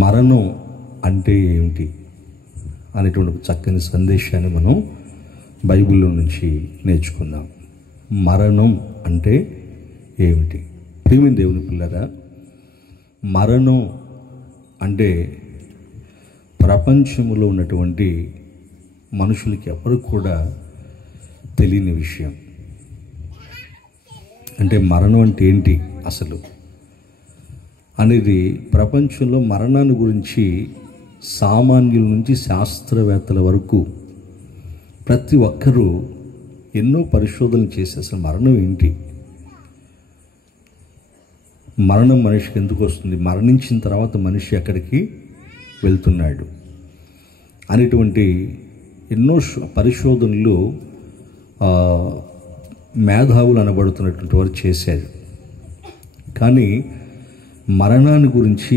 మరణం అంటే ఏమిటి అనేటువంటి ఒక చక్కని సందేశాన్ని మనం బైబిల్లో నుంచి నేర్చుకుందాం. మరణం అంటే ఏమిటి? ప్రియమైన దేవుని పిల్లరా, మరణం అంటే ప్రపంచంలో ఉన్నటువంటి మనుషులకి ఎవరికి కూడా తెలియని విషయం. అంటే మరణం అంటే ఏంటి అసలు అనేది ప్రపంచంలో మరణాన్ని గురించి సామాన్యుల నుంచి శాస్త్రవేత్తల వరకు ప్రతి ఒక్కరూ ఎన్నో పరిశోధనలు చేసి అసలు మరణం ఏంటి, మరణం మనిషికి ఎందుకు వస్తుంది, మరణించిన తర్వాత మనిషి ఎక్కడికి వెళ్తున్నాడు అనేటువంటి ఎన్నో పరిశోధనలు మేధావులు అనబడుతున్నటువంటి వారు చేశారు. కానీ మరణాన్ని గురించి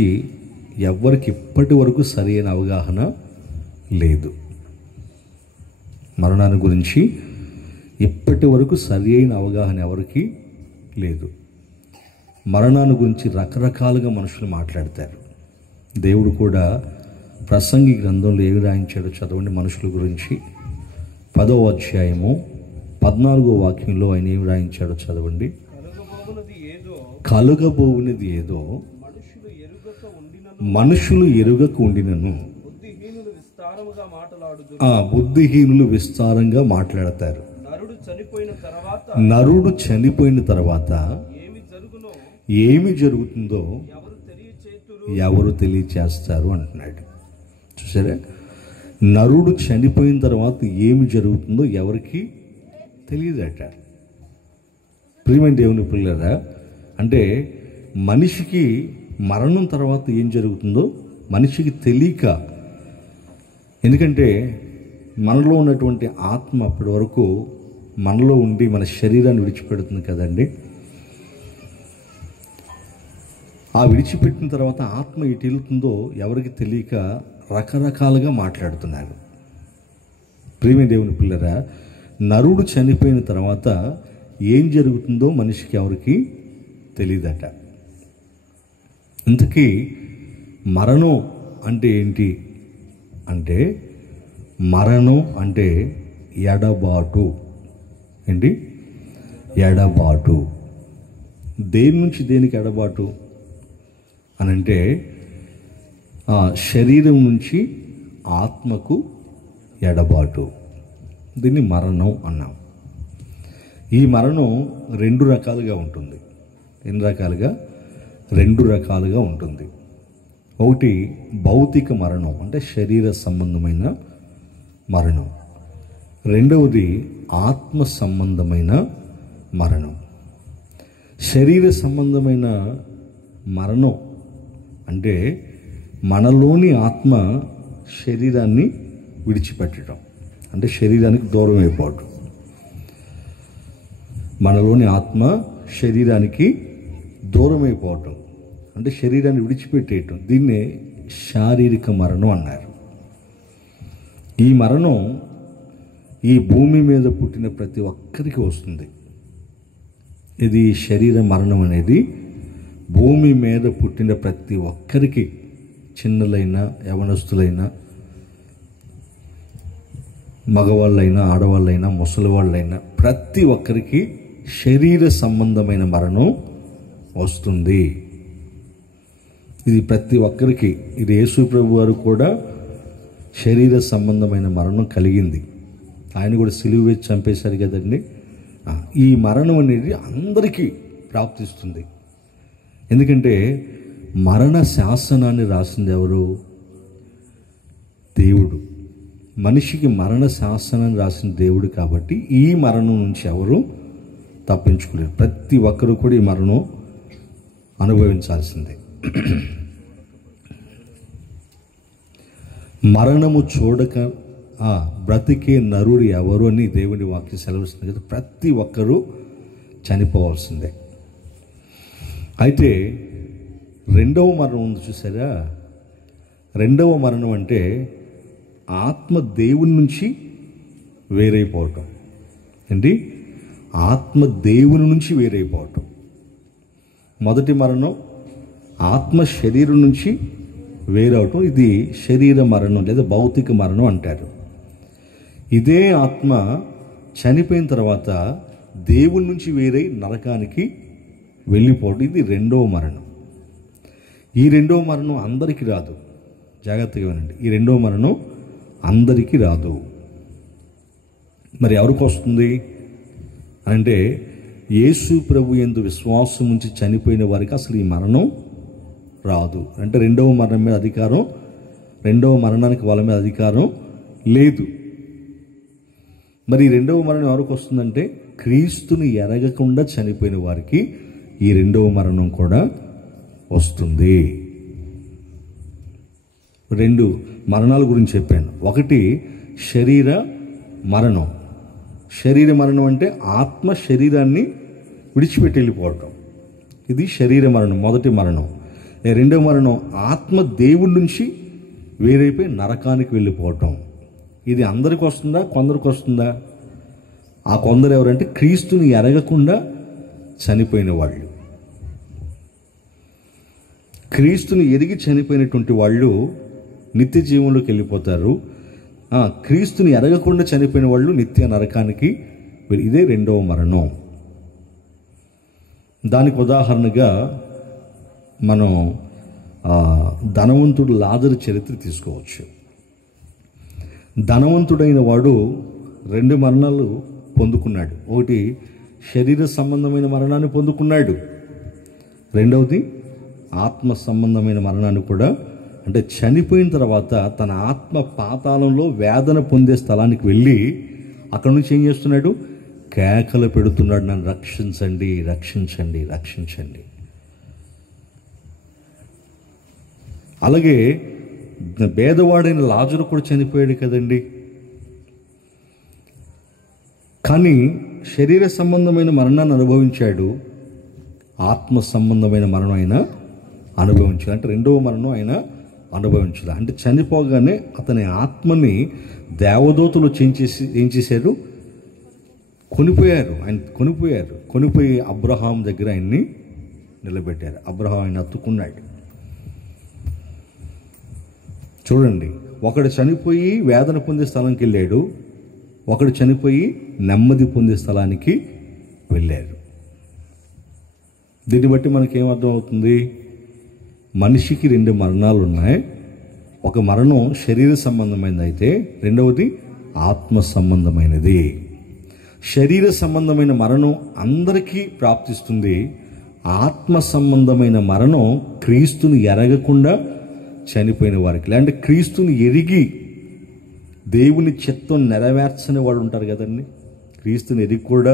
ఎవ్వరికి ఇప్పటి వరకు సరైన అవగాహన లేదు. మరణాన్ని గురించి ఇప్పటి వరకు సరి అయిన అవగాహన ఎవరికి లేదు. మరణాన్ని గురించి రకరకాలుగా మనుషులు మాట్లాడతారు. దేవుడు కూడా ప్రసంగి గ్రంథంలో ఏమి రాయించాడో చదవండి. మనుషుల గురించి 10వ అధ్యాయము 14వ వాక్యంలో ఆయన ఏమి రాయించాడో చదవండి. కలుగబోవునది ఏదో మనుషులు ఎరుగక ఉండినను బుద్ధిహీనులు విస్తారంగా మాట్లాడతారు. నరుడు చనిపోయిన తర్వాత ఏమి జరుగుతుందో ఎవరు తెలియచేస్తారు అంటున్నాడు. చూసారా, నరుడు చనిపోయిన తర్వాత ఏమి జరుగుతుందో ఎవరికి తెలియదట. ప్రియమైన దేవుని పిల్లరా, అంటే మనిషికి మరణం తర్వాత ఏం జరుగుతుందో మనిషికి తెలియక, ఎందుకంటే మనలో ఉన్నటువంటి ఆత్మ అప్పటి వరకు మనలో ఉండి మన శరీరాన్ని విడిచిపెడుతుంది కదండి. ఆ విడిచిపెట్టిన తర్వాత ఆత్మ ఎటు వెళ్తుందో ఎవరికి తెలియక రకరకాలుగా మాట్లాడుతున్నారు. ప్రియమైన దేవుని పిల్లరా, నరుడు చనిపోయిన తర్వాత ఏం జరుగుతుందో మనిషికి ఎవరికి తెలియదట. ఇంతకీ మరణం అంటే ఏంటి అంటే, మరణం అంటే ఎడబాటు. ఏంటి? ఎడబాటు. దేని నుంచి దేనికి ఎడబాటు అని అంటే, శరీరం నుంచి ఆత్మకు ఎడబాటు. దీన్ని మరణం అన్నాం. ఈ మరణం 2 రకాలుగా ఉంటుంది. ఎన్ని రకాలుగా? 2 రకాలుగా ఉంటుంది. ఒకటి భౌతిక మరణం, అంటే శరీర సంబంధమైన మరణం. రెండవది ఆత్మ సంబంధమైన మరణం. శరీర సంబంధమైన మరణం అంటే మనలోని ఆత్మ శరీరాన్ని విడిచిపెట్టడం, అంటే శరీరానికి దూరం అయిపోవడం. మనలోని ఆత్మ శరీరానికి దూరం అయిపోవటం అంటే శరీరాన్ని విడిచిపెట్టేయటం. దీన్నే శారీరక మరణం అన్నారు. ఈ మరణం ఈ భూమి మీద పుట్టిన ప్రతి ఒక్కరికి వస్తుంది. ఇది శరీర మరణం అనేది భూమి మీద పుట్టిన ప్రతి ఒక్కరికి, చిన్నలైనా యవనస్తులైనా, మగవాళ్ళైనా ఆడవాళ్ళైనా ముసలివాళ్ళైనా ప్రతి ఒక్కరికి శరీర సంబంధమైన మరణం వస్తుంది. ఇది ప్రతి ఒక్కరికి. ఇది యేసు ప్రభు వారు కూడా శరీర సంబంధమైన మరణం కలిగింది. ఆయన కూడా సిలువ వేసి చంపేశారు కదండి. ఈ మరణం అనేది అందరికీ ప్రాప్తిస్తుంది. ఎందుకంటే మరణ శాసనాన్ని రాసింది ఎవరు? దేవుడు. మనిషికి మరణ శాసనాన్ని రాసిన దేవుడు కాబట్టి ఈ మరణం నుంచి ఎవరు తప్పించుకోలేరు. ప్రతి ఒక్కరూ కూడా ఈ మరణం అనుభవించాల్సిందే. మరణము చూడక బ్రతికే నరుడు ఎవరు అని దేవుని వాక్యం సెలవిస్తుంది కదా. ప్రతి ఒక్కరూ చనిపోవాల్సిందే. అయితే రెండవ మరణం ఉంది చూసారా. రెండవ మరణం అంటే ఆత్మ దేవుని నుంచి వేరైపోవటం. ఏంటి? ఆత్మ దేవుని నుంచి వేరైపోవటం. మొదటి మరణం ఆత్మ శరీరం నుంచి వేరవటం, ఇది శరీర మరణం లేదా భౌతిక మరణం అంటారు. ఇదే ఆత్మ చనిపోయిన తర్వాత దేవుడి నుంచి వేరై నరకానికి వెళ్ళిపోవడం, ఇది రెండవ మరణం. ఈ రెండవ మరణం అందరికీ రాదు. జాగ్రత్తగా వినండి, ఈ రెండవ మరణం అందరికీ రాదు. మరి ఎవరికి వస్తుంది అంటే, యేసు ప్రభు యందు విశ్వాసం ఉంచి చనిపోయిన వారికి అసలు ఈ మరణం రాదు. అంటే రెండవ మరణం మీద అధికారం, రెండవ మరణానికి వాళ్ళ మీద అధికారం లేదు. మరి రెండవ మరణం ఎవరికి వస్తుందంటే, క్రీస్తుని ఎరగకుండా చనిపోయిన వారికి ఈ రెండవ మరణం కూడా వస్తుంది. రెండు మరణాల గురించి చెప్పాను. ఒకటి శరీర మరణం. శరీర మరణం అంటే ఆత్మ శరీరాన్ని విడిచిపెట్టి వెళ్ళిపోవటం, ఇది శరీర మరణం, మొదటి మరణం. రెండవ మరణం ఆత్మ దేవుడి నుంచి వేరైపోయి నరకానికి వెళ్ళిపోవటం. ఇది అందరికి వస్తుందా, కొందరికి వస్తుందా? ఆ కొందరు ఎవరంటే క్రీస్తుని ఎరగకుండా చనిపోయిన వాళ్ళు. క్రీస్తుని ఎరిగి చనిపోయినటువంటి వాళ్ళు నిత్య జీవంలోకి వెళ్ళిపోతారు. క్రీస్తుని ఎరగకుండా చనిపోయిన వాళ్ళు నిత్య నరకానికి. ఇదే రెండవ మరణం. దానికి ఉదాహరణగా మనం ధనవంతుడు లాజరు చరిత్ర తీసుకోవచ్చు. ధనవంతుడైన వాడు రెండు మరణాలు పొందుకున్నాడు. ఒకటి శరీర సంబంధమైన మరణాన్ని పొందుకున్నాడు, రెండవది ఆత్మ సంబంధమైన మరణాన్ని కూడా. అంటే చనిపోయిన తర్వాత తన ఆత్మ పాతాళంలో వేదన పొందే స్థలానికి వెళ్ళి అక్కడి నుంచి ఏం చేస్తున్నాడు? కేకలు పెడుతున్నాడు, నన్ను రక్షించండి, రక్షించండి, రక్షించండి. అలాగే పేదవాడైన లాజరు కూడా చనిపోయాడు కదండి. కానీ శరీర సంబంధమైన మరణాన్ని అనుభవించాడు, ఆత్మ సంబంధమైన మరణం ఆయన అనుభవించాడు. అంటే రెండవ మరణం ఆయన అనుభవించాడు. అంటే చనిపోగానే అతని ఆత్మని దేవదూతలు ఏం చేశారు? కొనిపోయారు. ఆయన కొనిపోయి అబ్రహాం దగ్గర ఆయన్ని నిలబెట్టారు. అబ్రహాం ఆయన హత్తుకున్నాడు. చూడండి, ఒకడు చనిపోయి వేదన పొందే స్థలానికి వెళ్ళాడు, ఒకడు చనిపోయి నెమ్మది పొందే స్థలానికి వెళ్ళారు. దీన్ని బట్టి మనకేమర్థం అవుతుంది? మనిషికి రెండు మరణాలు ఉన్నాయి. ఒక మరణం శరీర సంబంధమైనది అయితే రెండవది ఆత్మ సంబంధమైనది. శరీర సంబంధమైన మరణం అందరికీ ప్రాప్తిస్తుంది. ఆత్మ సంబంధమైన మరణం క్రీస్తుని ఎరగకుండా చనిపోయిన వారికి, లేదంటే క్రీస్తుని ఎరిగి దేవుని చిత్తం నెరవేర్చని వాళ్ళు ఉంటారు కదండి. క్రీస్తుని ఎరిగి కూడా,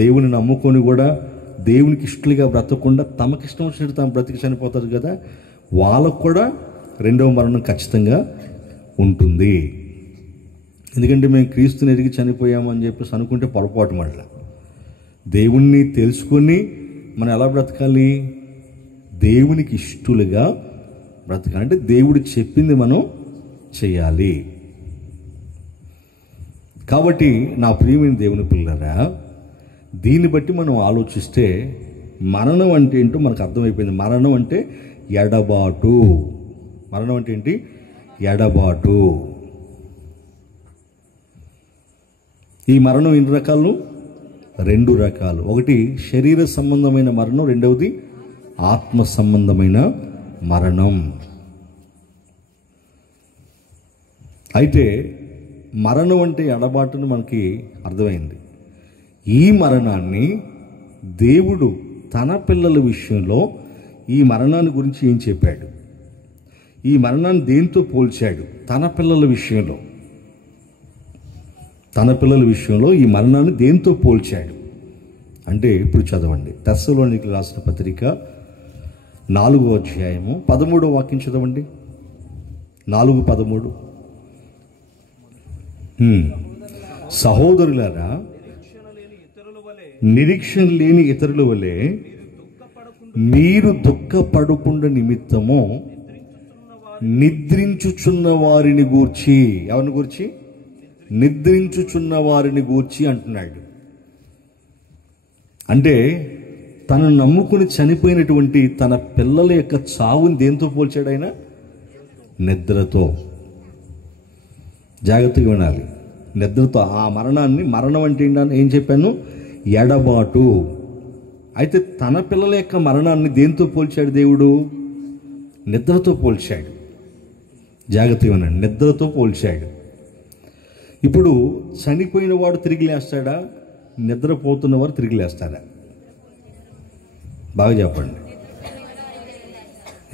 దేవుని నమ్ముకొని కూడా దేవునికి ఇష్టలుగా బ్రతకకుండా తమకిష్టం వచ్చినట్టు తాము బ్రతికి చనిపోతారు కదా, వాళ్ళకు కూడా రెండవ మరణం ఖచ్చితంగా ఉంటుంది. ఎందుకంటే మేము క్రీస్తుని ఎరిగి చనిపోయామని చెప్పేసి అనుకుంటే పొరపాటు. మళ్ళీ దేవుణ్ణి తెలుసుకొని మనం ఎలా బ్రతకాలి? దేవునికి ఇష్టలుగా బ్రతకాలి. అంటే దేవుడు చెప్పింది మనం చేయాలి. కాబట్టి నా ప్రియమైన దేవుని పిల్లరా, దీన్ని బట్టి మనం ఆలోచిస్తే మరణం అంటే ఏంటో మనకు అర్థమైపోయింది. మరణం అంటే ఎడబాటు. మరణం అంటే ఏంటి? ఎడబాటు. ఈ మరణం ఎన్ని రకాలు? రెండు రకాలు. ఒకటి శరీర సంబంధమైన మరణం, రెండవది ఆత్మ సంబంధమైన మరణం. అయితే మరణం అంటే ఎడబాటును మనకి అర్థమైంది. ఈ మరణాన్ని దేవుడు తన పిల్లల విషయంలో ఈ మరణాన్ని గురించి ఏం చెప్పాడు? ఈ మరణాన్ని దేంతో పోల్చాడు? తన పిల్లల విషయంలో ఈ మరణాన్ని దేంతో పోల్చాడు అంటే, ఇప్పుడు చదవండి. తెస్సలోనికీయులకు రాసిన పత్రిక 4వ అధ్యాయము 13వ వాక్యం చదవండి. 4:13. సహోదరులారా, నిరీక్షణ లేని ఇతరుల వలె మీరు దుఃఖపడకుండా నిమిత్తము నిద్రించుచున్న వారిని గూర్చి, ఎవరిని గూర్చి? నిద్రించుచున్న వారిని గూర్చి అంటున్నాడు. అంటే తను నమ్ముకుని చనిపోయినటువంటి తన పిల్లల యొక్క చావుని దేంతో పోల్చాడు ఆయన? నిద్రతో. జాగ్రత్తగా వినాలి. నిద్రతో. ఆ మరణాన్ని, మరణం అంటే ఏంటని ఏం చెప్పాను? ఎడబాటు. అయితే తన పిల్లల యొక్క మరణాన్ని దేంతో పోల్చాడు దేవుడు? నిద్రతో పోల్చాడు. జాగ్రత్తగా వినండి, నిద్రతో పోల్చాడు. ఇప్పుడు చనిపోయిన వాడు తిరిగి లేస్తాడా? నిద్రపోతున్నవారు తిరిగి లేస్తాడా? బాగా చెప్పండి.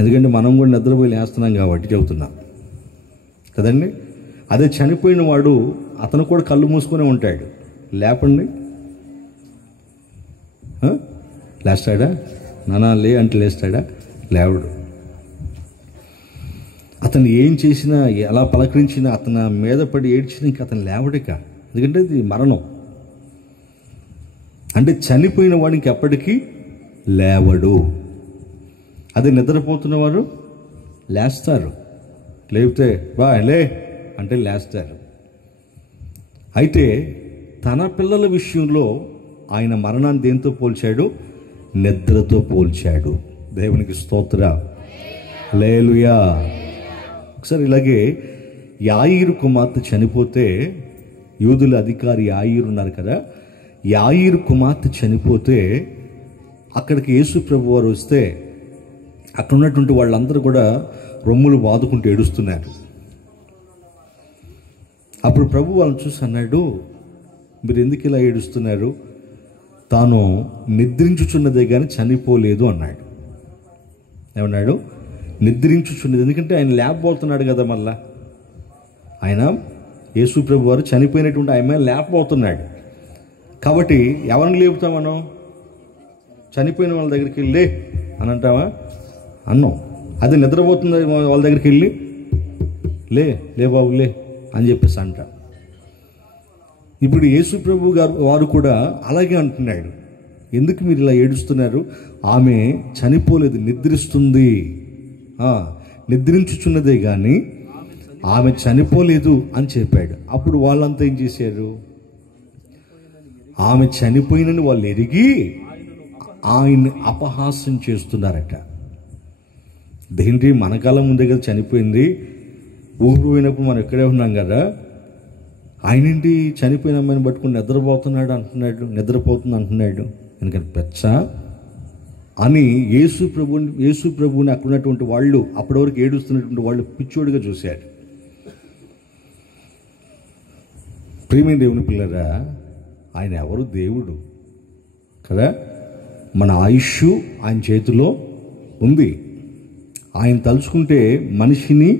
ఎందుకంటే మనం కూడా నిద్రపోయి లేస్తున్నాం కాబట్టి చెబుతున్నాం కదండి. అదే చనిపోయిన వాడు, అతను కూడా కళ్ళు మూసుకొని ఉంటాడు. లేపండి, లేస్తాడా? నానా లే అంటే లేస్తాడా? లేవడు. అతను ఏం చేసినా, ఎలా పలకరించినా, అతను మీద పడి ఏడ్చినా ఇంక అతను లేవడిక. ఎందుకంటే ఇది మరణం. అంటే చనిపోయిన వాడికి ఎప్పటికీ లేవడు. అదే నిద్రపోతున్నవారు లేస్తారు. లేపితే బా లే అంటే లేస్తారు. అయితే తన పిల్లల విషయంలో ఆయన మరణాన్ని దేంతో పోల్చాడు? నిద్రతో పోల్చాడు. దేవునికి స్తోత్ర. హల్లెలూయా. ఒకసారి ఇలాగే యాయీరు కుమార్తె చనిపోతే, యూదుల అధికారి యాయీరు ఉన్నారు కదా, యాయీరు కుమార్తె చనిపోతే అక్కడికి యేసు ప్రభు వారు వస్తే అక్కడ ఉన్నటువంటి వాళ్ళందరూ కూడా రొమ్ములు బాదుకుంటూ ఏడుస్తున్నారు. అప్పుడు ప్రభు వాళ్ళని చూసి అన్నాడు, మీరు ఎందుకు ఇలా ఏడుస్తున్నారు? తాను నిద్రించుచున్నదే కానీ చనిపోలేదు అన్నాడు. ఏమన్నాడు? నిద్రించుచున్నది. ఎందుకంటే ఆయన లేపబోతున్నాడు కదా. మళ్ళా ఆయన యేసు ప్రభు వారు చనిపోయినటువంటి ఆయన లేపబోతున్నాడు కాబట్టి ఎవరిని లేపుతాం మనం? చనిపోయిన వాళ్ళ దగ్గరికి వెళ్ళి అని అంటావా? అన్నాం. అదే నిద్రపోతుంది వాళ్ళ దగ్గరికి వెళ్ళి లే లే బాబు లే అని చెప్పేసి అంట. ఇప్పుడు యేసు ప్రభు గారు వారు కూడా అలాగే అంటున్నాడు. ఎందుకు మీరు ఇలా ఏడుస్తున్నారు? ఆమె చనిపోలేదు, నిద్రిస్తుంది. నిద్రించుచున్నదే కానీ ఆమె చనిపోలేదు అని చెప్పాడు. అప్పుడు వాళ్ళంతా ఏం చేశారు? ఆమె చనిపోయినని వాళ్ళు ఎరిగి ఆయన్ని అపహాస్యం చేస్తున్నారట. దేంటి మన కాలం ముందే కదా చనిపోయింది, ఊపిరిపోయినప్పుడు మనం ఇక్కడే ఉన్నాం కదా, ఆయనేంటి చనిపోయిన అమ్మాయిని పట్టుకుని నిద్రపోతున్నాడు అంటున్నాడు, నిద్రపోతుంది అంటున్నాడు. ఎందుకంటే పెచ్చ అని యేసు ప్రభుని అక్కడ ఉన్నటువంటి వాళ్ళు, అప్పటి వరకు ఏడుస్తున్నటువంటి వాళ్ళు పిచ్చోడిగా చూశారు. ప్రియమైన దేవుని పిల్లరా, ఆయన ఎవరు? దేవుడు కదా. మన ఆయుష్ ఆయన చేతిలో ఉంది. ఆయన తలుచుకుంటే మనిషిని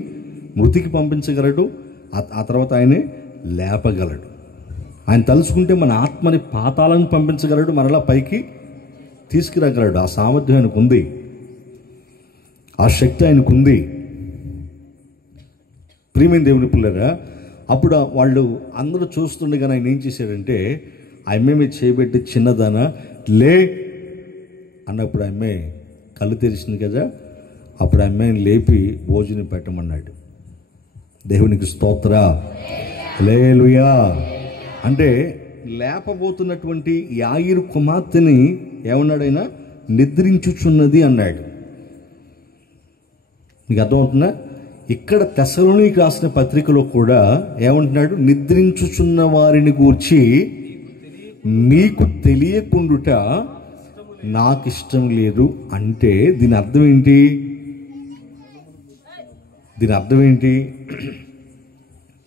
మృతికి పంపించగలడు, ఆ తర్వాత ఆయనే లేపగలడు. ఆయన తలుచుకుంటే మన ఆత్మని పాతాలను పంపించగలడు, మరలా పైకి తీసుకురాగలడు. ఆ సామర్థ్యం ఆయనకు ఉంది, ఆ శక్తి ఆయనకు ఉంది. ప్రియమైన దేవుని పిల్లరా, అప్పుడు వాళ్ళు అందరూ చూస్తుండగా ఆయన ఏం చేశాడంటే, ఆమె మీద చేయబెట్టి చిన్నదానా లే అన్నప్పుడు ఆమె కళ్ళు తెరిచింది కదా. అప్పుడు ఆమెను లేపి భోజనం పెట్టమన్నాడు. దేవునికి స్తోత్ర. హల్లెలూయా. అంటే లేపబోతున్నటువంటి యాయీరు కుమార్తెని ఏమన్నాడైనా? నిద్రించుచున్నది అన్నాడు. మీకు అర్థమవుతుందా? ఇక్కడ తెస్సలోనికీయులకు రాసిన పత్రికలో కూడా ఏమంటున్నాడు? నిద్రించుచున్న వారిని గూర్చి నీకు తెలియకుండుట నాకు ఇష్టం లేదు అంటే దీని అర్థం ఏంటి?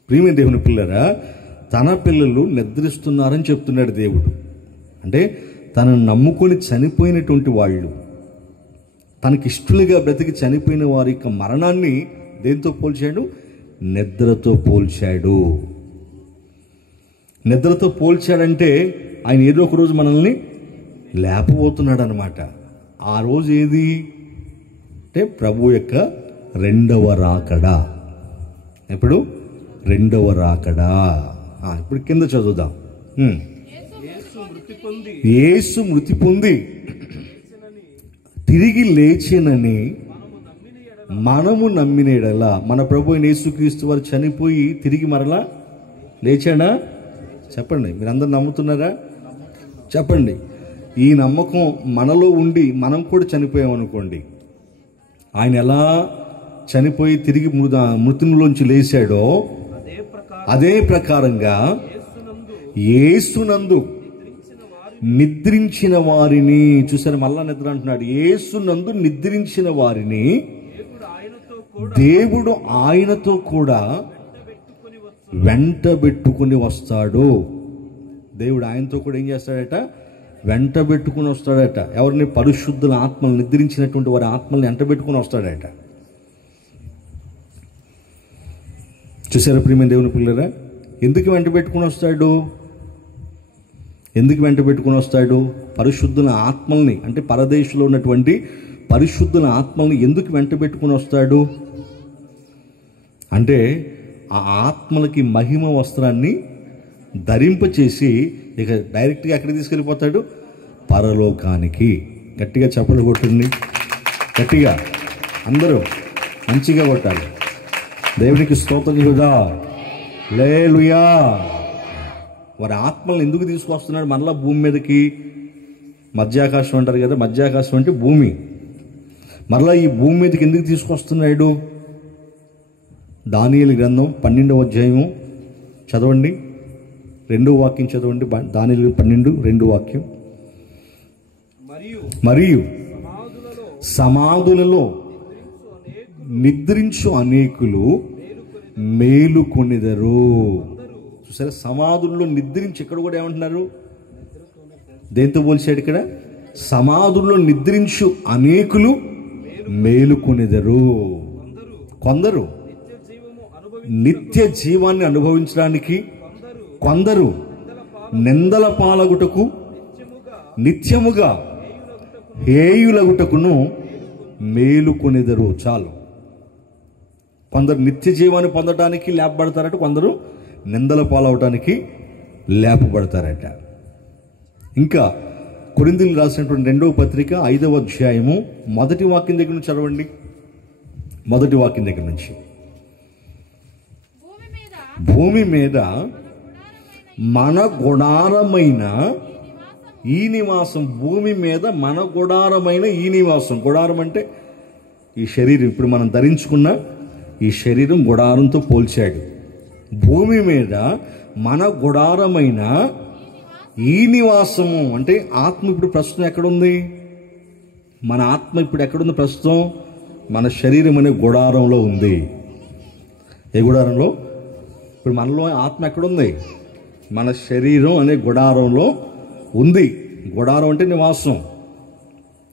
ప్రియమైన దేవుని పిల్లరా, తన పిల్లలు నిద్రిస్తున్నారని చెప్తున్నాడు దేవుడు. అంటే తనను నమ్ముకొని చనిపోయినటువంటి వాళ్ళు, తనకిష్టులుగా బ్రతికి చనిపోయిన వారి యొక్క మరణాన్ని దేంతో పోల్చాడు? నిద్రతో పోల్చాడు. నిద్రతో పోల్చాడంటే ఆయన ఏదో ఒక రోజు మనల్ని లేపబోతున్నాడు అనమాట. ఆ రోజు ఏది అంటే ప్రభు యొక్క రెండవ రాకడా. ఎప్పుడు? రెండవ రాకడా. ఇప్పుడు కింద చదువుదాం. యేసు మృతి పొంది తిరిగి లేచినని మనము నమ్మిన యెడల, మన ప్రభు అయిన యేసుక్రీస్తు వారు చనిపోయి తిరిగి మరలా లేచాడా? చెప్పండి, మీరందరూ నమ్ముతున్నారా? చెప్పండి. ఈ నమ్మకం మనలో ఉండి మనం కూడా చనిపోయామనుకోండి, ఆయన ఎలా చనిపోయి తిరిగి మృతుల్లోంచి లేచాడో అదే ప్రకారంగా యేసునందు నిద్రించిన వారిని, చూసారు మళ్ళా నిద్ర అంటున్నాడు, యేసునందు నిద్రించిన వారిని దేవుడు ఆయనతో కూడా వెంటబెట్టుకుని వస్తాడు. దేవుడు ఆయనతో కూడా ఏం చేస్తాడట? వెంటబెట్టుకుని వస్తాడట. ఎవరిని? పరిశుద్ధుల ఆత్మలు, నిద్రించినటువంటి వారి ఆత్మల్ని వెంటబెట్టుకుని వస్తాడట. చూసారా ప్రియమైన దేవుని పిల్లరా, ఎందుకు వెంటబెట్టుకుని వస్తాడు? ఎందుకు వెంటబెట్టుకుని వస్తాడు? పరిశుద్ధుల ఆత్మల్ని, అంటే పరదేశంలో ఉన్నటువంటి పరిశుద్ధుల ఆత్మల్ని ఎందుకు వెంటబెట్టుకుని వస్తాడు అంటే, ఆ ఆత్మలకి మహిమ వస్త్రాన్ని ధరింపచేసి ఇక డైరెక్ట్గా ఎక్కడికి తీసుకెళ్ళిపోతాడు? పరలోకానికి. గట్టిగా చప్పట్లు కొట్టండి, గట్టిగా అందరూ మంచిగా కొట్టాలి. దేవునికి స్తోత్రం చెబుదా. హల్లెలూయా. వారి ఆత్మలను ఎందుకు తీసుకొస్తున్నాడు మళ్ళా భూమి మీదకి? మధ్యాకాశం అంటారు కదా, మధ్యాకాశం అంటే భూమి. మరలా ఈ భూమి మీదకి ఎందుకు తీసుకొస్తున్నాడు? దానియేలు గ్రంథం 12వ అధ్యాయము చదవండి, 2వ వాక్యం చదవండి. దానియేలు 12, 2వ వాక్యం. మరియు సమాధులలో నిద్రించు అనేకులు మేలుకొనిదరు. చూసారా, సమాధుల్లో నిద్రించి, ఇక్కడ కూడా ఏమంటున్నారు? దేంతో పోల్చాడు ఇక్కడ? సమాధుల్లో నిద్రించు అనేకులు మేలుకొనిదరు. కొందరు నిత్య జీవాన్ని అనుభవించడానికి, కొందరు నిందల పాలగుటకు, నిత్యముగా హేయులగుటకును మేలుకొనిదరు. చాలు. కొందరు నిత్య జీవాన్ని పొందడానికి లేపబడతారట, కొందరు నిందల పాలవటానికి లేపబడతారట. ఇంకా కొరింథీయులకు రాసినటువంటి 2వ పత్రిక 5వ అధ్యాయము 1వ వాక్యం దగ్గర నుంచి చదవండి. 1వ వాక్యం దగ్గర నుంచి. భూమి మీద మన గుడారమైన ఈ నివాసం, భూమి మీద మన గుడారమైన ఈ నివాసం. గుడారం అంటే ఈ శరీరం, ఇప్పుడు మనం ధరించుకున్న ఈ శరీరం గుడారంతో పోల్చాడు. భూమి మీద మన గుడారమైన ఈ నివాసము అంటే ఆత్మ ఇప్పుడు ప్రస్తుతం ఎక్కడుంది? మన ఆత్మ ఇప్పుడు ఎక్కడుంది ప్రస్తుతం? మన శరీరం అనే గుడారంలో ఉంది. ఏ గుడారంలో? ఇప్పుడు మనలో ఆత్మ ఎక్కడుంది? మన శరీరం అనే గుడారంలో ఉంది. గుడారం అంటే నివాసం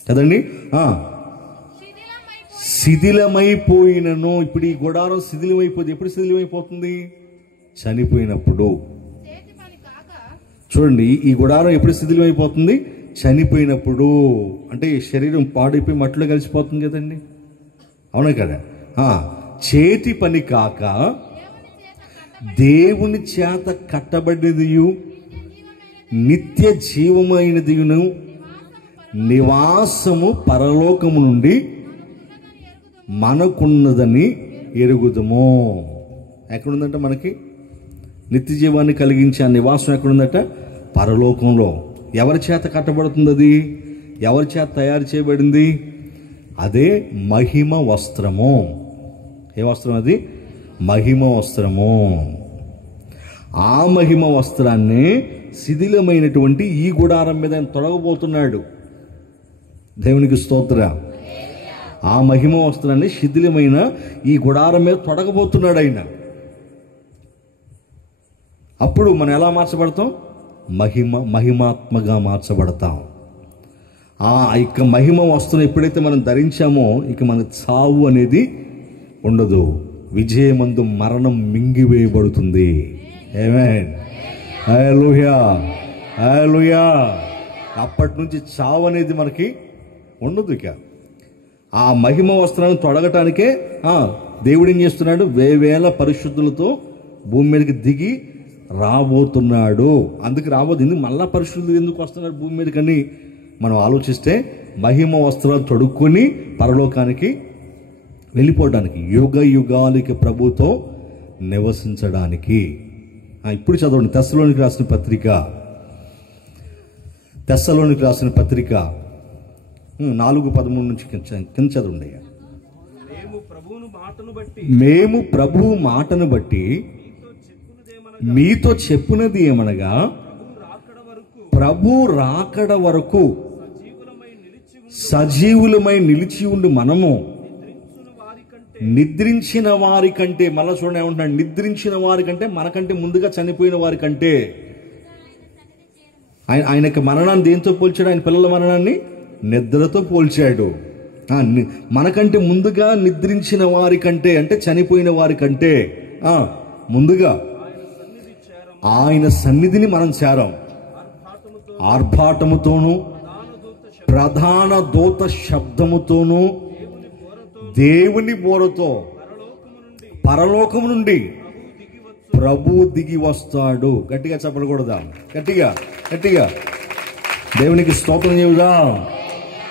కదండి. శిథిలమైపోయినను, ఇప్పుడు ఈ గుడారం శిథిలమైపోతుంది. ఎప్పుడు శిథిలమైపోతుంది? చనిపోయినప్పుడు. చూడండి, ఈ గుడారం ఎప్పుడు శిథిలమైపోతుంది? చనిపోయినప్పుడు. అంటే ఈ శరీరం పాడైపోయి మట్టిలో కలిసిపోతుంది కదండి, అవునా కదా? చేతి పని కాక దేవుని చేత కట్టబడినదియు నిత్య జీవమైనదియును నివాసము పరలోకము నుండి మనకున్నదని ఎరుగుదము. ఎక్కడుందంట మనకి? నిత్య జీవాన్ని కలిగించే ఆ నివాసం ఎక్కడుందట? పరలోకంలో. ఎవరి చేత కట్టబడుతుంది అది? ఎవరి చేత తయారు చేయబడింది? అదే మహిమ వస్త్రము. ఏ వస్త్రం అది? మహిమ వస్త్రము. ఆ మహిమ వస్త్రాన్ని శిథిలమైనటువంటి ఈ గుడారం మీద ఆయన తొలగబోతున్నాడు. దేవునికి స్తోత్ర. ఆ మహిమ వస్త్రాన్ని శిథిలమైన ఈ గుడారం మీద తొడగబోతున్నాడు ఆయన. అప్పుడు మనం ఎలా మార్చబడతాం? మహిమాత్మగా మార్చబడతాం. ఇక మహిమ వస్త్రం ఎప్పుడైతే మనం ధరించామో ఇక మన చావు అనేది ఉండదు. విజయమందు మరణం మింగివేయబడుతుంది. ఆమేన్. హల్లెలూయా, హల్లెలూయా. అప్పటి నుంచి చావు అనేది మనకి ఉండదు. ఇక ఆ మహిమ వస్త్రాన్ని తొడగటానికే దేవుడు ఏం చేస్తున్నాడు? వేవేల పరిశుద్ధులతో భూమి మీదకి దిగి రాబోతున్నాడు. అందుకు రాబోతుంది. మళ్ళా పరిశుద్ధులు ఎందుకు వస్తున్నాడు భూమి మీదకని మనం ఆలోచిస్తే, మహిమ వస్త్రాలు తొడుక్కొని పరలోకానికి వెళ్ళిపోవడానికి, యుగ యుగాలకి ప్రభుతో నివసించడానికి. ఇప్పుడు చదవండి, తెస్సలోనికి రాసిన పత్రిక, తెస్సలోనికి రాసిన పత్రిక 4:13 నుంచి కింద చదవండి. మేము ప్రభువును మేము ప్రభువు మాటను బట్టి మీతో చెప్పునది ఏమనగా, ప్రభు రాకడ వరకు సజీవులమై నిలిచి ఉండి మనము నిద్రించిన వారి కంటే, మళ్ళా చూడండి ఏమంటున్నాడు, నిద్రించిన వారి కంటే, మనకంటే ముందుగా చనిపోయిన వారి కంటే. ఆయనకి మరణాన్ని దేంతో పోల్చాడు? ఆయన పిల్లల మరణాన్ని నిద్రతో పోల్చాడు. మనకంటే ముందుగా నిద్రించిన వారి కంటే, అంటే చనిపోయిన వారి కంటే ముందుగా ఆయన సన్నిధిని మనం చేరాం. ఆర్భాటముతోనూ ప్రధాన దూత శబ్దముతోనూ దేవుని బోరతో పరలోకము నుండి ప్రభు దిగి వస్తాడు. గట్టిగా చెప్పకూడదా? గట్టిగా గట్టిగా దేవునికి స్తోత్రం చెబుదా.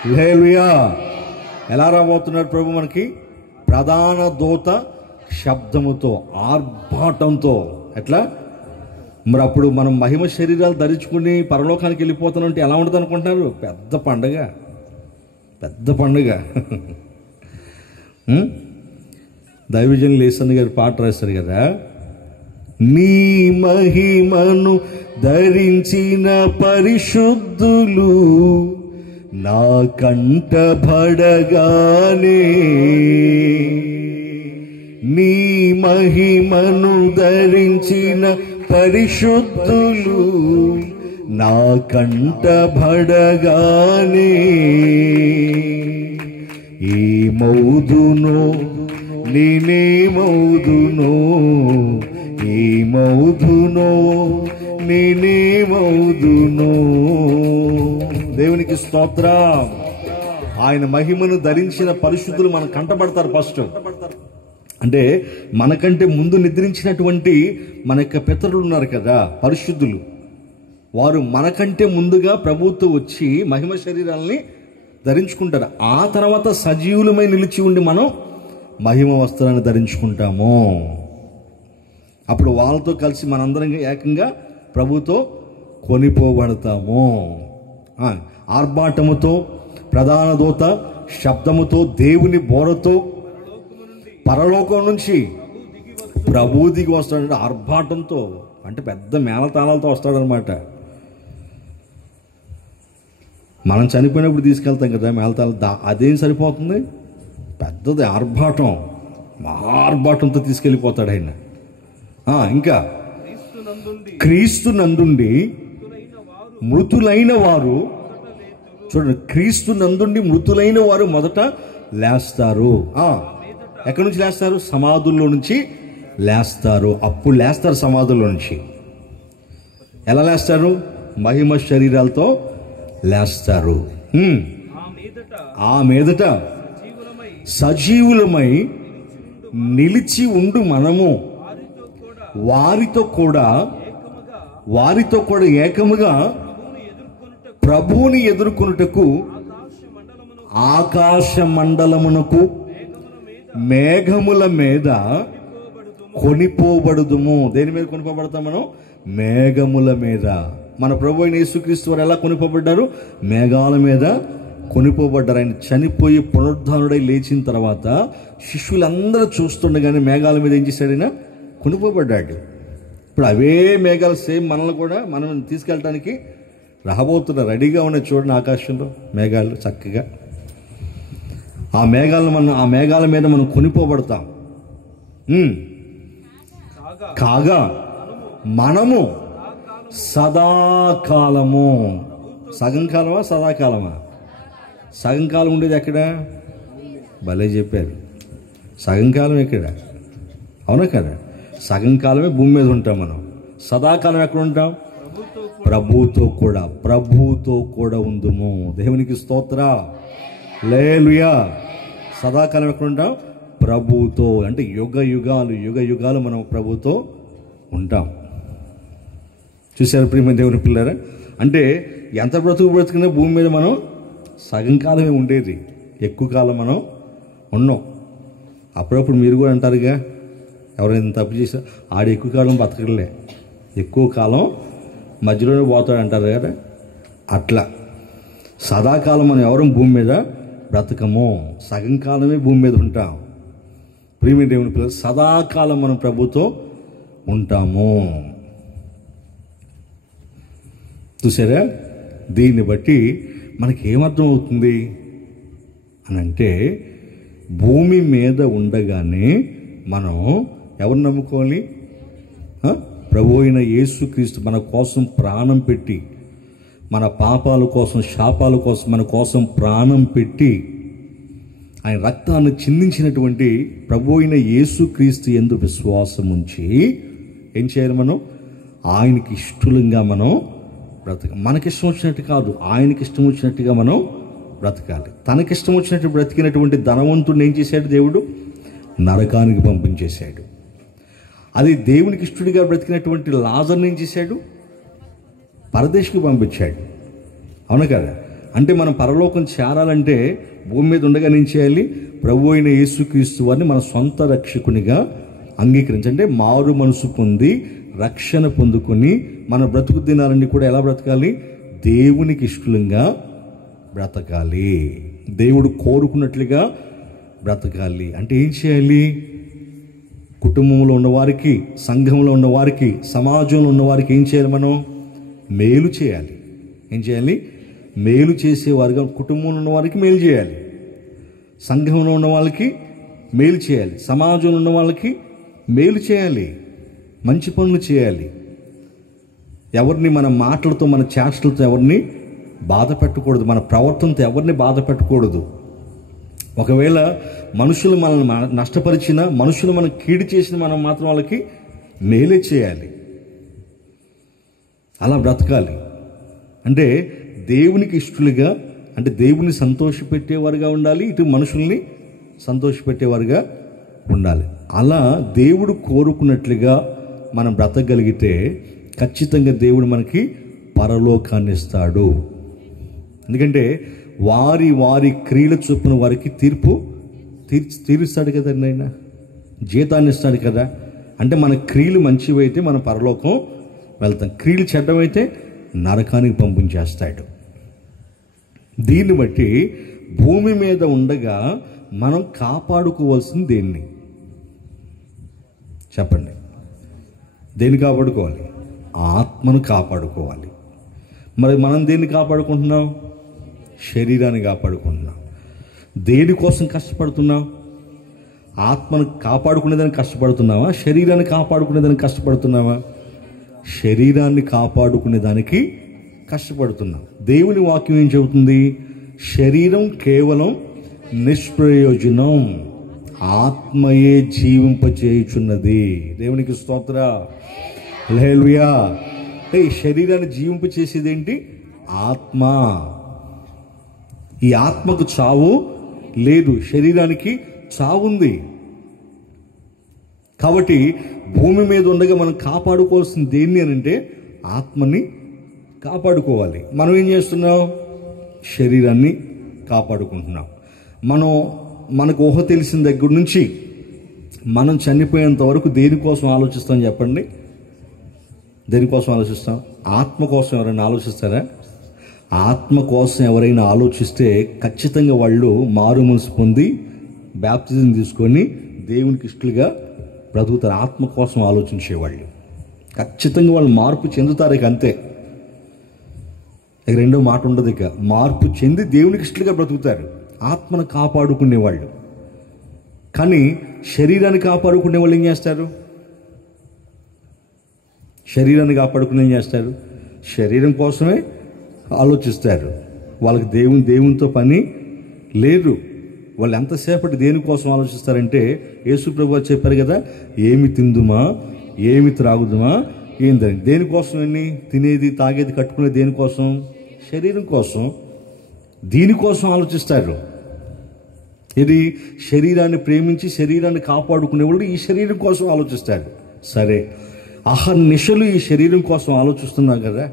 హల్లెలూయా. ఎలా రాబోతున్నాడు ప్రభు మనకి? ప్రధాన దూత శబ్దముతో, ఆర్భాటంతో. ఎట్లా మరి అప్పుడు మనం మహిమ శరీరాలు ధరించుకుని పరలోకానికి వెళ్ళిపోతానంటే ఎలా ఉంటుంది అనుకుంటున్నారు? పెద్ద పండుగ, పెద్ద పండుగ. దైవజన్ లేసన్ గారు పాట రాశారు కదా, నీ మహిమను ధరించిన పరిశుద్ధులు నా కంటబడగానే, నీ మహిమను ధరించిన పరిశుద్ధులు నా కంటబడగానే, ఈ మౌదునో నేనే మౌదునో, ఈ మౌదునో నేనే మౌదునో. దేవునికి స్తోత్రం. ఆయన మహిమను ధరించిన పరిశుద్ధులు మనకు కంటబడతారు. ఫస్ట్ అంటే మనకంటే ముందు నిద్రించినటువంటి మన యొక్క పితరులు ఉన్నారు కదా, పరిశుద్ధులు. వారు మనకంటే ముందుగా ప్రభువుతో వచ్చి మహిమ శరీరాలని ధరించుకుంటారు. ఆ తర్వాత సజీవులమై నిలిచి ఉండి మనం మహిమ వస్త్రాన్ని ధరించుకుంటాము. అప్పుడు వాళ్ళతో కలిసి మనందరం ఏకంగా ప్రభుతో కొనిపోబడతాము. ఆర్భాటముతో, ప్రధాన దూత శబ్దముతో, దేవుని బోరతో పరలోకం నుంచి ప్రభు దిగి వస్తాడంటే ఆర్భాటంతో, అంటే పెద్ద మేళతాళాలతో వస్తాడనమాట. మనం చనిపోయినప్పుడు తీసుకెళ్తాం కదా మేళతాళం, అదేం సరిపోతుంది? పెద్దది ఆర్భాటం, ఆర్భాటంతో తీసుకెళ్ళిపోతాడు ఆయన. ఇంకా క్రీస్తు నందుండి మృతులైన వారు, చూడండి, క్రీస్తు నందుండి మృతులైన వారు మొదట లేస్తారు. ఎక్కడి నుంచి లేస్తారు? సమాధుల్లో నుంచి లేస్తారు. అప్పుడు లేస్తారు సమాధుల్లో నుంచి. ఎలా లేస్తారు? మహిమ శరీరాలతో లేస్తారు. ఆ మీదట సజీవులమై నిలిచి ఉండు మనము వారితో కూడా ఏకముగా ప్రభువుని ఎదుర్కొనుటకు ఆకాశ మండలమునకు మేఘముల మీద కొనిపోబడుదుము. దేని మీద కొనిపోబడతాం మనం? మేఘముల మీద. మన ప్రభు అయిన యేసుక్రీస్తు వారు ఎలా కొనిపోబడ్డారు? మేఘాల మీద కొనిపోబడ్డారు. ఆయన చనిపోయి పునరుద్ధానుడై లేచిన తర్వాత శిష్యులందరూ చూస్తుండగానే మేఘాల మీద ఏం చేశాడు? ఆయన కొనిపోబడ్డాడు. ఇప్పుడు అవే మేఘాలు సేమ్ మనల్ని కూడా మనం తీసుకెళ్ళటానికి రాబోతున్నారు, రెడీగా ఉన్నాయి. చూడండి ఆకాశంలో మేఘాలు చక్కగా. ఆ మేఘాల మీద మనం కొనిపోబడతాం. కాగా మనము సదాకాలము, సగం కాలమా సదాకాలమా? సగం కాలం ఉండేది ఎక్కడ? భలే చెప్పారు. సగం కాలం ఎక్కడ? అవునా కదా? సగం కాలమే భూమి మీద ఉంటాం మనం. సదాకాలం ఎక్కడ ఉంటాం? ప్రభుతో కూడా ఉందుము. దేవునికి స్తోత్ర. హల్లెలూయా. సదాకాలం ఎక్కడ ఉంటాం? ప్రభుతో. అంటే యుగ యుగాలు మనం ప్రభుతో ఉంటాం. చూశారు ప్రియమైన దేవుని పిల్లరా? అంటే ఎంత బ్రతుకున్నా భూమి మీద మనం సగం కాలమే ఉండేది, ఎక్కువ కాలం మనం ఉన్నాం. అప్పుడప్పుడు మీరు కూడా అంటారుగా, ఎవరైనా తప్పు చేసా ఆడు ఎక్కువ కాలం బతకలే, ఎక్కువ కాలం మధ్యలోనే పోతాడు అంటారు కదా. అట్లా సదాకాలం మనం ఎవరం భూమి మీద బ్రతకము, సగం కాలమే భూమి మీద ఉంటాం. ప్రియమైన దేవుని పిల్లలు, సదాకాలం మనం ప్రభుతో ఉంటాము. చూసారా? దీన్ని బట్టి మనకి ఏమర్థం అవుతుంది అని అంటే, భూమి మీద ఉండగానే మనం ఎవరు నమ్ముకోవాలి? ప్రభు అయిన యేసుక్రీస్తు మన కోసం ప్రాణం పెట్టి, మన పాపాల కోసం, శాపాల కోసం మన కోసం ప్రాణం పెట్టి ఆయన రక్తాన్ని చిందించినటువంటి ప్రభు అయిన యేసుక్రీస్తు యందు విశ్వాసం ఉంచి ఏం చేయాలి? మనం ఆయనకి ఇష్టంగా మనం బ్రతకాలి. మనకిష్టం వచ్చినట్టు కాదు, ఆయనకి ఇష్టం వచ్చినట్టుగా మనం బ్రతకాలి. తనకిష్టం వచ్చినట్టు బ్రతికినటువంటి ధనవంతుడిని ఏం చేశాడు? దేవుడు నరకానికి పంపించేశాడు. అది దేవునికి ఇష్టడిగా బ్రతికినటువంటి లాజర్ని ఏం చేశాడు? పరదేశికి పంపించాడు. అవును కదా? అంటే మనం పరలోకం చేరాలంటే భూమి మీద ఉండగా ఏం చేయాలి? ప్రభు అయిన యేసుక్రీస్తు వారిని మన సొంత రక్షకునిగా అంగీకరించండి. మారు మనసు పొంది రక్షణ పొందుకొని మన బ్రతుకు దినాలన్నీ కూడా ఎలా బ్రతకాలి? దేవునికి ఇష్టంగా బ్రతకాలి, దేవుడు కోరుకున్నట్లుగా బ్రతకాలి. అంటే ఏం చేయాలి? కుటుంబంలో ఉన్నవారికి, సంఘంలో ఉన్నవారికి, సమాజంలో ఉన్నవారికి ఏం చేయాలి? మనం మేలు చేయాలి. ఏం చేయాలి? మేలు చేసేవారుగా కుటుంబంలో ఉన్న వారికి మేలు చేయాలి, సంఘంలో ఉన్న వాళ్ళకి మేలు చేయాలి, సమాజంలో ఉన్న వాళ్ళకి మేలు చేయాలి, మంచి పనులు చేయాలి. ఎవరిని మన మాటలతో, మన చేష్టలతో ఎవరిని బాధ పెట్టకూడదు, మన ప్రవర్తనతో ఎవరిని బాధ పెట్టకూడదు. ఒకవేళ మనుషులు మనల్ని నష్టపరిచినా, మనుషులు మనం కీడు చేసిన మనం మాత్రం వాళ్ళకి మేలే చేయాలి. అలా బ్రతకాలి. అంటే దేవునికి ఇష్టలుగా, అంటే దేవుని సంతోషపెట్టేవారుగా ఉండాలి, ఇటు మనుషుల్ని సంతోషపెట్టేవారుగా ఉండాలి. అలా దేవుడు కోరుకున్నట్లుగా మనం బ్రతకగలిగితే ఖచ్చితంగా దేవుడు మనకి పరలోకాన్ని ఇస్తాడు. ఎందుకంటే వారి వారి క్రియల చొప్పున వారికి తీరుస్తాడు కదండి. ఆయన జీతాన్ని ఇస్తాడు కదా. అంటే మన క్రియలు మంచివైతే మనం పరలోకం వెళ్తాం, క్రియలు చెడ్డమైతే నరకానికి పంపించేస్తాడు. దీన్ని బట్టి భూమి మీద ఉండగా మనం కాపాడుకోవాల్సింది దేన్ని చెప్పండి? దేన్ని కాపాడుకోవాలి? ఆత్మను కాపాడుకోవాలి. మరి మనం దేన్ని కాపాడుకుంటున్నాం? శరీరాన్ని కాపాడుకుంటున్నాం. దేనికోసం కష్టపడుతున్నాం? ఆత్మను కాపాడుకునేదానికి కష్టపడుతున్నావా? శరీరాన్ని కాపాడుకునేదానికి కష్టపడుతున్నావా? శరీరాన్ని కాపాడుకునేదానికి కష్టపడుతున్నాం. దేవుని వాక్యం ఏం చెబుతుంది? శరీరం కేవలం నిష్ప్రయోజనం, ఆత్మయే జీవింపచేయుచున్నది. దేవునికి స్తోత్ర, హల్లెలూయా. ఈ శరీరాన్ని జీవింపచేసేది ఏంటి? ఆత్మ. ఈ ఆత్మకు చావు లేదు, శరీరానికి చావు ఉంది. కాబట్టి భూమి మీద ఉండగా మనం కాపాడుకోవాల్సింది దేన్ని అని అంటే ఆత్మని కాపాడుకోవాలి. మనం ఏం చేస్తున్నాం? శరీరాన్ని కాపాడుకుంటున్నాం. మనకు ఊహ తెలిసిన దగ్గర నుంచి మనం చనిపోయేంత వరకు దేనికోసం ఆలోచిస్తాం చెప్పండి? దేనికోసం ఆలోచిస్తాం? ఆత్మ కోసం ఎవరైనా ఆలోచిస్తారా? ఆత్మ కోసం ఎవరైనా ఆలోచిస్తే ఖచ్చితంగా వాళ్ళు మారు మనసు పొంది బాప్తిజం తీసుకొని దేవునికి ఇష్టలుగా బ్రతుకుతారు. ఆత్మ కోసం ఆలోచించేవాళ్ళు ఖచ్చితంగా వాళ్ళు మార్పు చెందుతారు. ఇక అంతే, ఇక రెండో మాట ఉండదు. ఇక మార్పు చెంది దేవునికి ఇష్టలుగా బ్రతుకుతారు, ఆత్మను కాపాడుకునేవాళ్ళు. కానీ శరీరాన్ని కాపాడుకునే వాళ్ళు ఏం చేస్తారు? శరీరాన్ని కాపాడుకుని ఏం చేస్తారు? శరీరం కోసమే ఆలోచిస్తారు. వాళ్ళకి దేవునితో పని లేదు. వాళ్ళు ఎంతసేపటి దేనికోసం ఆలోచిస్తారంటే, యేసు ప్రభువు చెప్పారు కదా, ఏమి తిందుమా, ఏమి త్రాగుదుమా, ఏందని. దేనికోసం అన్ని తినేది, తాగేది, కట్టుకునేది దేనికోసం? శరీరం కోసం. దీనికోసం ఆలోచిస్తారు. ఇది శరీరాన్ని ప్రేమించి శరీరాన్ని కాపాడుకునేవాళ్ళు ఈ శరీరం కోసం ఆలోచిస్తాడు. సరే, అహర్నిశలు ఈ శరీరం కోసం ఆలోచిస్తున్నాం కదా.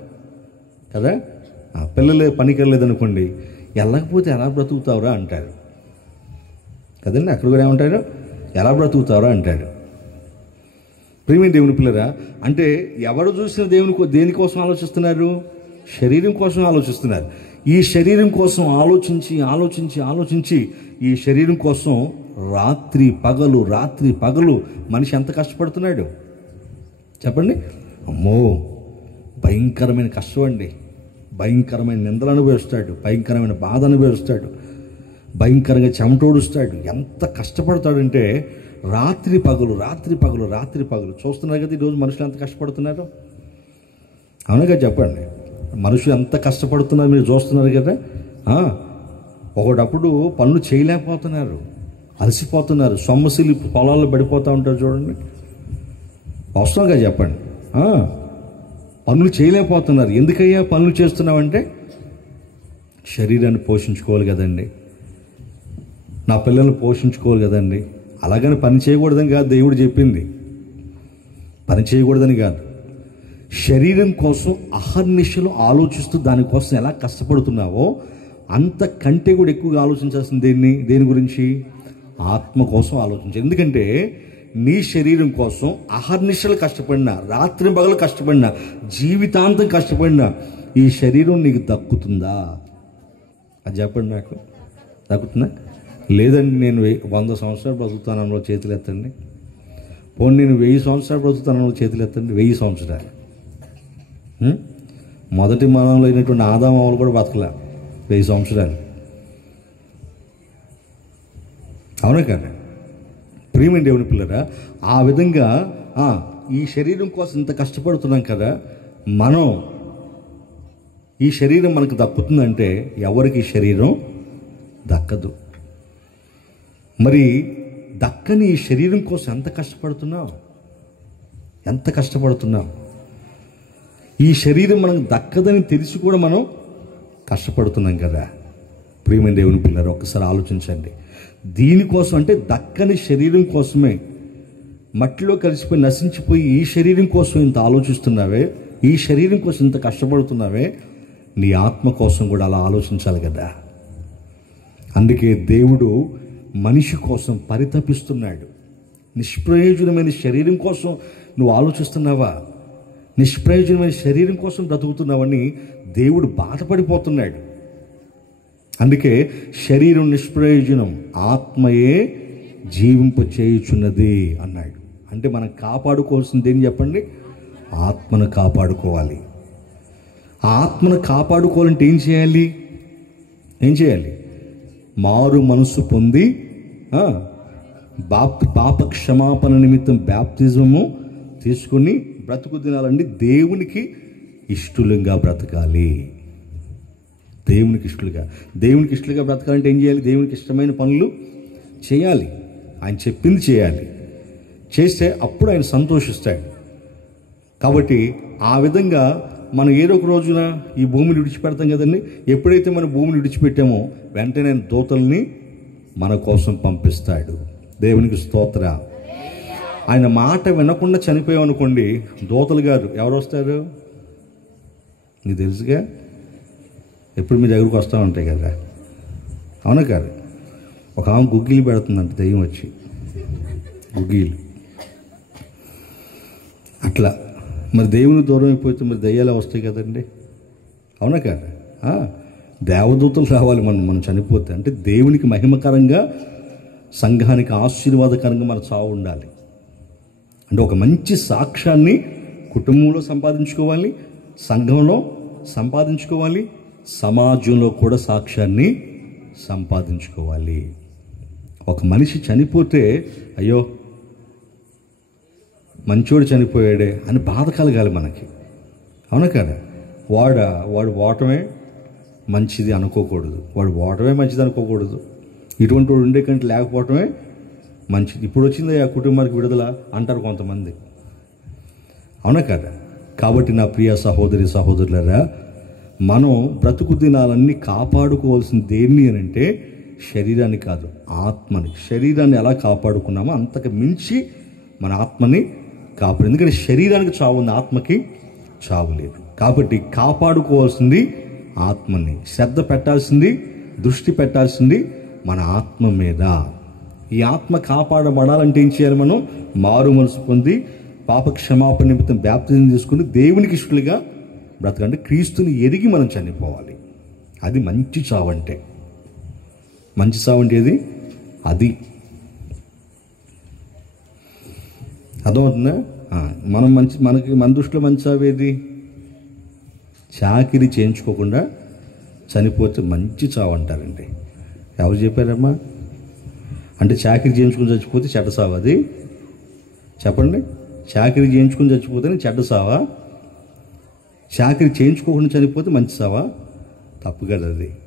పిల్లలే పనికి వెళ్ళలేదనుకోండి, వెళ్ళకపోతే ఎలా బ్రతుకుతావురా అంటారు కదండి. అక్కడ కూడా ఏమంటారు? ఎలా బ్రతుకుతావురా అంటాడు. ప్రియమైన దేవుని పిల్లరా, అంటే ఎవరు చూసిన దేనికోసం ఆలోచిస్తున్నారు? శరీరం కోసం ఆలోచిస్తున్నారు. ఈ శరీరం కోసం ఆలోచించి ఈ శరీరం కోసం రాత్రి పగలు మనిషి ఎంత కష్టపడుతున్నాడు చెప్పండి. అమ్మో, భయంకరమైన కష్టం అండి. భయంకరమైన నిందలు అనుభవిస్తాడు, భయంకరమైన బాధ అనుభవిస్తాడు, భయంకరంగా చెమటోడుస్తాడు. ఎంత కష్టపడతాడంటే రాత్రి పగలు చూస్తున్నారు కదా ఈరోజు మనుషులు ఎంత కష్టపడుతున్నారు. అవునగా చెప్పండి, మనుషులు ఎంత కష్టపడుతున్నారు మీరు చూస్తున్నారు కదా. ఒకటప్పుడు పనులు చేయలేకపోతున్నారు, అలసిపోతున్నారు, సొమ్మసిలి పొలాల్లో పడిపోతూ ఉంటారు చూడండి. వాస్తవంగా చెప్పండి, పనులు చేయలేకపోతున్నారు. ఎందుకయ్యా పనులు చేస్తున్నామంటే శరీరాన్ని పోషించుకోవాలి కదండి, నా పిల్లల్ని పోషించుకోవాలి కదండి. అలాగని పని చేయకూడదని కాదు దేవుడు చెప్పింది, పని చేయకూడదని కాదు. శరీరం కోసం అహర్నిశలు ఆలోచిస్తూ దానికోసం ఎలా కష్టపడుతున్నావో అంతకంటే కూడా ఎక్కువగా ఆలోచించాల్సింది దేని గురించి? ఆత్మ కోసం ఆలోచించాలి. ఎందుకంటే నీ శరీరం కోసం అహర్నిశలు కష్టపడినా, రాత్రి పగలు కష్టపడినా, జీవితాంతం కష్టపడినా ఈ శరీరం నీకు దక్కుతుందా? అది చెప్పండి, నాకు దక్కుతుందా? లేదండి నేను 100 సంవత్సరాలు బ్రతుకుతానో చేతులు ఎత్తండి. పోనీ నేను 1000 సంవత్సరాలు బ్రతుకుతానో చేతులు ఎత్తండి. 1000 సంవత్సరాలు. మొదటి మనంలో అయినటువంటి ఆదామావులు కూడా బతకలే 1000 సంవత్సరాలు. అవునా కదా ప్రియమైన దేవుని పిల్లరా? ఆ విధంగా ఈ శరీరం కోసం ఇంత కష్టపడుతున్నాం కదా, మనం ఈ శరీరం మనకు దక్కుతుందంటే ఎవరికి ఈ శరీరం దక్కదు. మరి దక్కని ఈ శరీరం కోసం ఎంత కష్టపడుతున్నాం. ఈ శరీరం మనకు దక్కదని తెలిసి కూడా మనం కష్టపడుతున్నాం కదా. ప్రియమైన దేవుని పిల్లలు ఒక్కసారి ఆలోచించండి. దీనికోసం అంటే దక్కని శరీరం కోసమే, మట్టిలో కలిసిపోయి నశించిపోయి ఈ శరీరం కోసం ఇంత ఆలోచిస్తున్నావే, ఈ శరీరం కోసం ఇంత కష్టపడుతున్నావే, నీ ఆత్మ కోసం కూడా అలా ఆలోచించాలి కదా. అందుకే దేవుడు మనిషి కోసం పరితపిస్తున్నాడు. నిష్ప్రయోజనమైన శరీరం కోసం నువ్వు ఆలోచిస్తున్నావా? నిష్ప్రయోజనమైన శరీరం కోసం బ్రతుకుతున్నావని దేవుడు బాధపడిపోతున్నాడు. అందుకే శరీరం నిష్ప్రయోజనం, ఆత్మయే జీవింప చేయుచున్నది అన్నాడు. అంటే మనం కాపాడుకోవాల్సింది ఏం చెప్పండి? ఆత్మను కాపాడుకోవాలి. ఆ ఆత్మను కాపాడుకోవాలంటే ఏం చేయాలి? మారు మనసు పొంది పాప క్షమాపణ నిమిత్తం బ్యాప్తిజము తీసుకుని బ్రతుకు దినాలండి దేవునికి ఇష్టలుగా బ్రతకాలి. దేవునికి ఇష్టలుగా బ్రతకాలంటే ఏం చేయాలి? దేవునికి ఇష్టమైన పనులు చేయాలి, ఆయన చెప్పింది చేయాలి. చేస్తే అప్పుడు ఆయన సంతోషిస్తాడు. కాబట్టి ఆ విధంగా మనం ఏదో ఒక రోజున ఈ భూమిని విడిచిపెడతాం కదండి. ఎప్పుడైతే మనం భూమిని విడిచిపెట్టామో వెంటనే దూతల్ని మన కోసం పంపిస్తాడు. దేవునికి స్తోత్ర. ఆయన మాట వినకుండా చనిపోయాం అనుకోండి, దూతలు గారు ఎవరు వస్తారు? మీకు తెలుసుగా, ఎప్పుడు మీ దగ్గరకు వస్తూ ఉంటాయి కదా. అవునా కాదు? ఒక ఆమె గుగ్గిలు పెడుతుందంట, దెయ్యం వచ్చి గుగ్గిలు. అట్లా మరి దేవుని దూరం అయిపోతే మరి దయ్యాలే వస్తాయి కదండి. అవునా కాదు? దేవదూతలు రావాలి మనం చనిపోతే. అంటే దేవునికి మహిమకరంగా, సంఘానికి ఆశీర్వాదకరంగా మన చావు ఉండాలి. అంటే ఒక మంచి సాక్ష్యాన్ని కుటుంబంలో సంపాదించుకోవాలి, సంఘంలో సంపాదించుకోవాలి, సమాజంలో కూడా సాక్ష్యాన్ని సంపాదించుకోవాలి. ఒక మనిషి చనిపోతే అయ్యో మంచోడు చనిపోయాడే అని బాధ కలగాలి మనకి. అవునా కదా? వాడు ఓటమే మంచిది అనుకోకూడదు, ఇటువంటి వాడు ఉండే కంటే లేకపోవటమే మంచిది. ఇప్పుడు వచ్చింది ఆ కుటుంబానికి విడుదల అంటారు కొంతమంది. అవునా కదా? కాబట్టి నా ప్రియ సహోదరి సహోదరులారా, మనం బ్రతుకు దినాలన్నీ కాపాడుకోవాల్సింది దేన్ని అని అంటే శరీరాన్ని కాదు, ఆత్మని. శరీరాన్ని ఎలా కాపాడుకున్నామో అంతకు మించి మన ఆత్మని కాపాడు. ఎందుకంటే శరీరానికి చావు ఉంది, ఆత్మకి చావు లేదు. కాబట్టి కాపాడుకోవాల్సింది ఆత్మని. శ్రద్ధ పెట్టాల్సింది, దృష్టి పెట్టాల్సింది మన ఆత్మ మీద. ఈ ఆత్మ కాపాడబడాలంటే ఏం చేయాలి? మనం మారు మనసు పొంది పాప క్షమాపణ నిమిత్తం బ్యాప్తిజం తీసుకుని దేవునికి ఇష్టలుగా బ్రతకండి. క్రీస్తుని ఎరిగి మనం చనిపోవాలి. అది మంచి చావు అంటే. మంచి చావు అంటే ఏది? అది అర్థమవుతుందా? మన దృష్టిలో మంచి చావు ఏది? చాకిరీ చేయించుకోకుండా చనిపోతే మంచి చావు అంటారండి. ఎవరు చెప్పారమ్మా? అంటే చాకిరీ చేయించుకుని చచ్చిపోతే చెడ్డ సావు అది? చెప్పండి. చాకిరీ చేయించుకుని చచ్చిపోతేనే చెడ్డ సావా? చాకిరీ చేయించుకోకుండా చనిపోతే మంచి సావా? తప్పు కదా అది.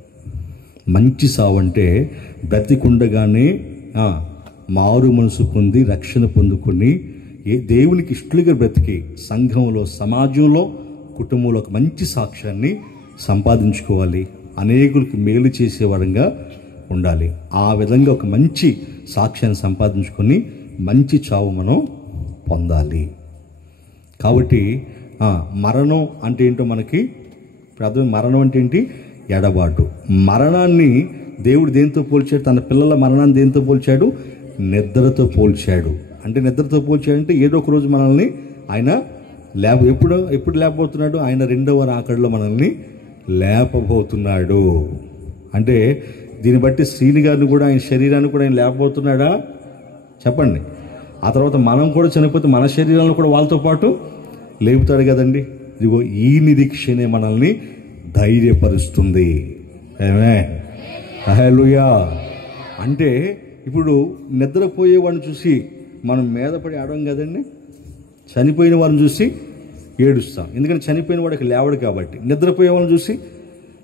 మంచి సావు అంటే బ్రతికుండగానే మారు మనసు పొంది రక్షణ పొందుకొని దేవునికి ఇష్టలుగా బ్రతికి సంఘంలో, సమాజంలో, కుటుంబంలో ఒక మంచి సాక్ష్యాన్ని సంపాదించుకోవాలి. అనేకులకు మేలు చేసే వరంగా ఉండాలి. ఆ విధంగా ఒక మంచి సాక్ష్యాన్ని సంపాదించుకొని మంచి చావు మనం పొందాలి. కాబట్టి మరణం అంటే ఏంటో మనకి అర్థం. మరణం అంటే ఏంటి? ఎడబాటు. మరణాన్ని దేవుడు దేంతో పోల్చాడు? తన పిల్లల మరణాన్ని దేంతో పోల్చాడు? నిద్రతో పోల్చాడు. అంటే నిద్రతో పోల్చాడంటే ఏదో ఒక రోజు మనల్ని ఆయన ఎప్పుడు లేపబోతున్నాడు? ఆయన రెండవ రాకడలో మనల్ని లేపబోతున్నాడు. అంటే దీన్ని బట్టి శ్రీని గారిని కూడా, ఆయన శరీరాన్ని కూడా ఆయన లేపబోతున్నాడా? చెప్పండి. ఆ తర్వాత మనం కూడా చనిపోతే మన శరీరాలను కూడా వాళ్ళతో పాటు లేపుతాడు కదండి. ఇదిగో ఈ నిరీక్షనే మనల్ని ధైర్యపరుస్తుంది. హల్లెలూయా. అంటే ఇప్పుడు నిద్రపోయేవాడిని చూసి మనం మీద పడి ఆడడం కదండి. చనిపోయిన వారిని చూసి ఏడుస్తాం. ఎందుకంటే చనిపోయిన వాడికి లేవడు కాబట్టి. నిద్రపోయే వాళ్ళని చూసి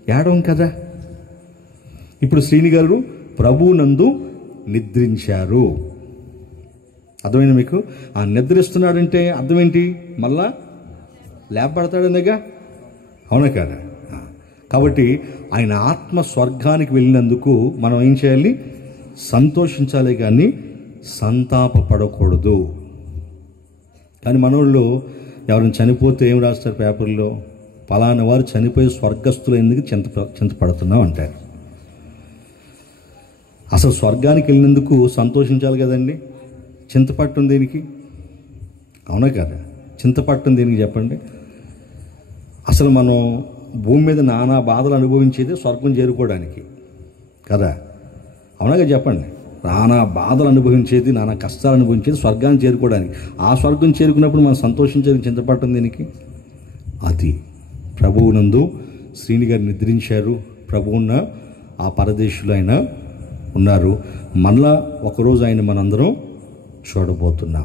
ఏడవం కదా. ఇప్పుడు శ్రీని గారు ప్రభువునందు నిద్రించారు. అర్థమైంది మీకు? ఆ నిద్రిస్తున్నాడంటే అర్థం ఏంటి? మళ్ళా లేపబడతాడనేగా, అవునా కదా? కాబట్టి ఆయన ఆత్మ స్వర్గానికి వెళ్ళినందుకు మనం ఏం చేయాలి? సంతోషించాలి కానీ సంతాపపడకూడదు. కానీ మనోళ్ళు ఎవరైనా చనిపోతే ఏం రాస్తారు పేపర్లో? పలానా వారు చనిపోయి స్వర్గస్థులు ఎందుకు చింతపడుతున్నాం అంటారు. అసలు స్వర్గానికి వెళ్ళినందుకు సంతోషించాలి కదండి. చింతపట్టం దేనికి? అవునా కదా? చింతపట్టం దేనికి చెప్పండి? అసలు మనం భూమి మీద నానా బాధలు అనుభవించేది స్వర్గం చేరుకోవడానికి కదా. అవునాగా చెప్పండి. నానా బాధలు అనుభవించేది, నానా కష్టాలు అనుభవించేది స్వర్గాన్ని చేరుకోవడానికి. ఆ స్వర్గం చేరుకున్నప్పుడు మనం సంతోషించేది చింతపట్టం దేనికి? అది ప్రభువునందు శ్రీని గారు నిద్రించారు. ప్రభువున్న ఆ పరదేశులు ఆయన ఉన్నారు. మళ్ళా ఒకరోజు ఆయన మనందరం చూడబోతున్నాం.